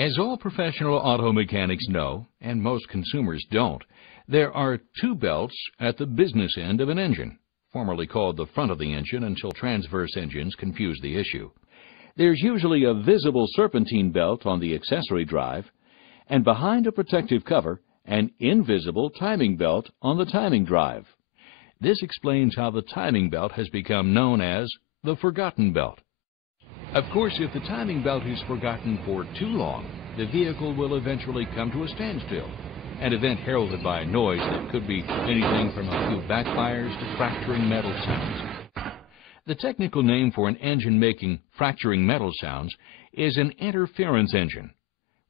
As all professional auto mechanics know, and most consumers don't, there are two belts at the business end of an engine, formerly called the front of the engine until transverse engines confused the issue. There's usually a visible serpentine belt on the accessory drive, and behind a protective cover, an invisible timing belt on the timing drive. This explains how the timing belt has become known as the forgotten belt. Of course, if the timing belt is forgotten for too long, the vehicle will eventually come to a standstill, an event heralded by a noise that could be anything from a few backfires to fracturing metal sounds. The technical name for an engine making fracturing metal sounds is an interference engine.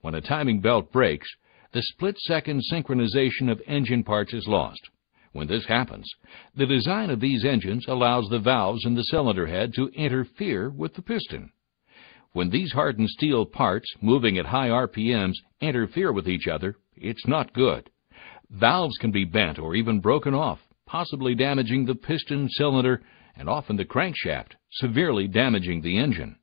When a timing belt breaks, the split-second synchronization of engine parts is lost. When this happens, the design of these engines allows the valves in the cylinder head to interfere with the piston. When these hardened steel parts, moving at high RPMs, interfere with each other, it's not good. Valves can be bent or even broken off, possibly damaging the piston, cylinder, and often the crankshaft, severely damaging the engine.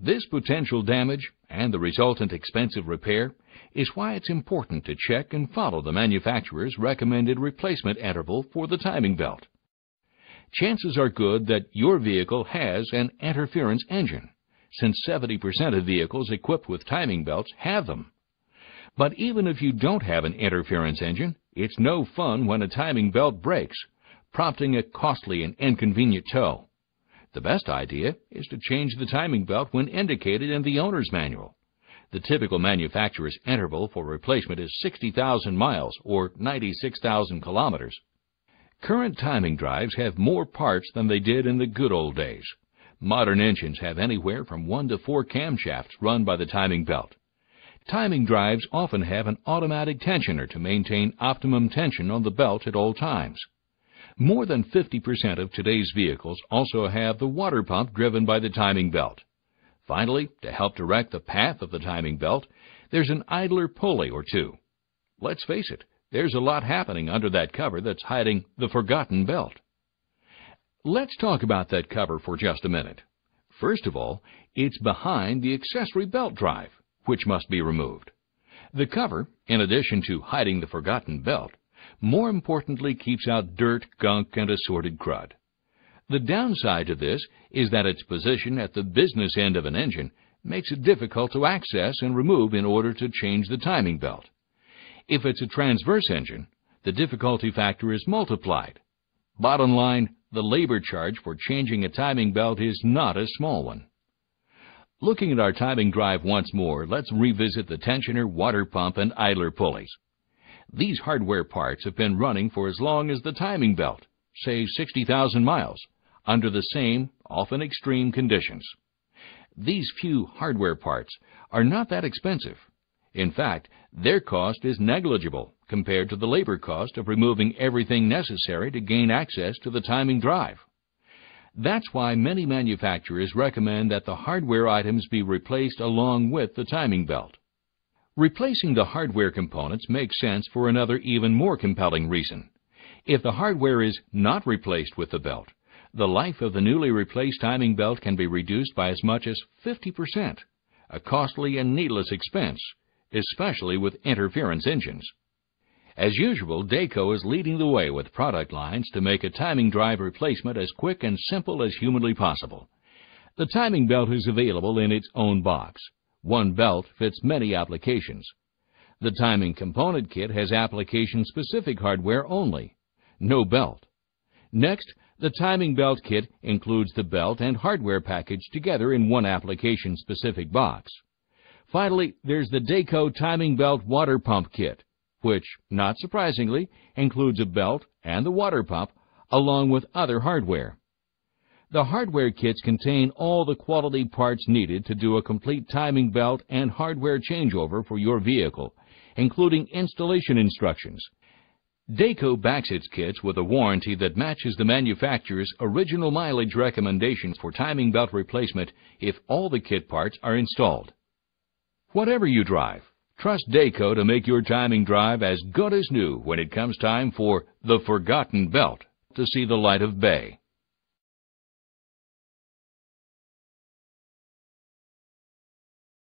This potential damage and the resultant expensive repair is why it's important to check and follow the manufacturer's recommended replacement interval for the timing belt. Chances are good that your vehicle has an interference engine, since 70% of vehicles equipped with timing belts have them. But even if you don't have an interference engine, it's no fun when a timing belt breaks, prompting a costly and inconvenient tow. The best idea is to change the timing belt when indicated in the owner's manual. The typical manufacturer's interval for replacement is 60,000 miles or 96,000 kilometers. Current timing drives have more parts than they did in the good old days. Modern engines have anywhere from 1 to 4 camshafts run by the timing belt. Timing drives often have an automatic tensioner to maintain optimum tension on the belt at all times. More than 50% of today's vehicles also have the water pump driven by the timing belt. Finally, to help direct the path of the timing belt, there's an idler pulley or two. Let's face it, there's a lot happening under that cover that's hiding the forgotten belt. Let's talk about that cover for just a minute. First of all, it's behind the accessory belt drive, which must be removed. The cover, in addition to hiding the forgotten belt, more importantly keeps out dirt, gunk, and assorted crud. The downside to this is that its position at the business end of an engine makes it difficult to access and remove in order to change the timing belt. If it's a transverse engine, the difficulty factor is multiplied. Bottom line, the labor charge for changing a timing belt is not a small one. Looking at our timing drive once more, let's revisit the tensioner, water pump, and idler pulleys. These hardware parts have been running for as long as the timing belt, say 60,000 miles, under the same, often extreme conditions. These few hardware parts are not that expensive. In fact, their cost is negligible compared to the labor cost of removing everything necessary to gain access to the timing drive. That's why many manufacturers recommend that the hardware items be replaced along with the timing belt. Replacing the hardware components makes sense for another even more compelling reason. If the hardware is not replaced with the belt, the life of the newly replaced timing belt can be reduced by as much as 50%, a costly and needless expense, especially with interference engines. As usual, Dayco is leading the way with product lines to make a timing drive replacement as quick and simple as humanly possible. The timing belt is available in its own box. One belt fits many applications. The timing component kit has application-specific hardware only, no belt. Next, the timing belt kit includes the belt and hardware package together in one application-specific box. Finally, there's the Dayco timing belt water pump kit, which, not surprisingly, includes a belt and the water pump, along with other hardware. The hardware kits contain all the quality parts needed to do a complete timing belt and hardware changeover for your vehicle, including installation instructions. Dayco backs its kits with a warranty that matches the manufacturer's original mileage recommendations for timing belt replacement if all the kit parts are installed. Whatever you drive, trust Dayco to make your timing drive as good as new when it comes time for the forgotten belt to see the light of day.